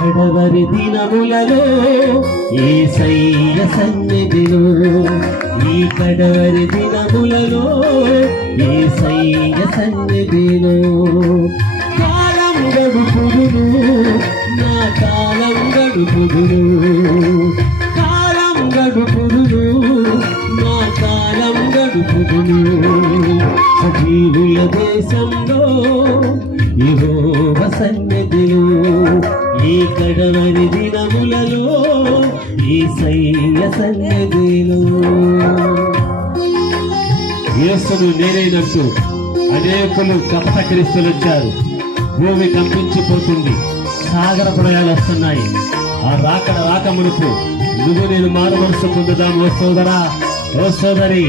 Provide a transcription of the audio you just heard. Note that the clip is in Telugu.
కడవరి దినములలో యేసయ్య సన్నిధిలో, ఈ కడవరి దినములలో యేసయ్య సన్నిధిలో కాలం గడుపుదును, నా కాలం గడుపుదును, కాలం గడుపుదును, నా కాలం గడుపుదును సజీవుల దేశంలో యెహోవా సన్నిధిలో, ఈ కడవరి దినములలో యేసయ్య సన్నిధిలో. యేసును నేనేనంటూ అనేకులు కపట క్రీస్తులు వచ్చారు. భూమి కంపించిపోతుంది, సాగర ప్రళయాలు వస్తున్నాయి. ఆ రాక మునుపు నువ్వు నేను మారు మనసు పొందుదాం. ఓ సోదరా, ఓ సోదరి,